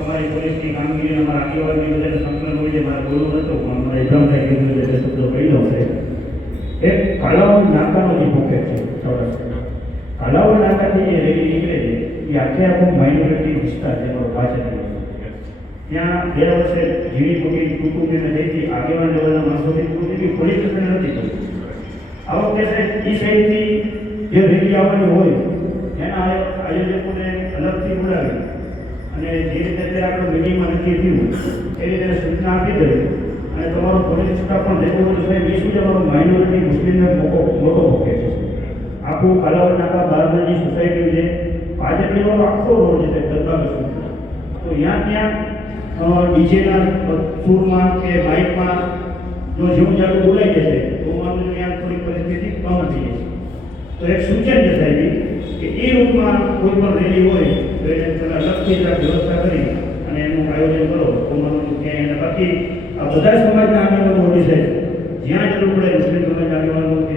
हमारी पुलिस की कामगिरी हमारा આગેવાનની બધાને સંકલન હોય છે મારે બોલવું નહોતું પણ મને એકદમ થઈ ગયું એટલે શબ્દો કહ્યો છે એક કાલાવડ નાકાનો જે પોકેટ છે સૌરાષ્ટ્ર કાલાવડ નાકાથી જે રેલી નીકળે છે એ આખે આખો માઇનોરિટી વિસ્તાર છે મારો પાછળ ત્યાં દર વર્ષે ઝીણી મોટી કુટુંબીને જઈથી આગેવાન લેવલના માણસોથી પૂરી પોલીસ સ્ટેશન નથી થયું આ વખતે એ સાઈડથી જે રેલી આવવાની હોય એના આયોજકોને અલગથી બોલાવી અને જે રીતે અત્યારે આપણે મીટિંગમાં નક્કી થયું એ રીતે સૂચના આપી દઈએ અને તમારો પોલીસ સ્ટાફ પણ જેટલો બધું સાહેબ એ શું છે અમારો માઇનોરિટી મુસ્લિમને મોટો પોકે છે આખું કાલાવડ નાકા બહારની સોસાયટી છે ભાજપની વાળો આખો રોડ છે દરબાર તો ત્યાં ડીજેના સૂરમાં કે બાઇકમાં જો જેવું જાગું બોલાઈ જશે તો મારું ત્યાં થોડી પરિસ્થિતિ કમ થઈ જશે તો એક સૂચન છે સાહેબ કે એ રૂટમાં કોઈ પણ રેલી હોય તો એને તમે અલગથી વ્યવસ્થા કરી અને એનું આયોજન કરો તો માનું ક્યાંય બાકી આ બધા સમાજના આગેવાનો હોય છે જ્યાં જરૂર પડે મુસ્લિમ સમાજના આગેવાનો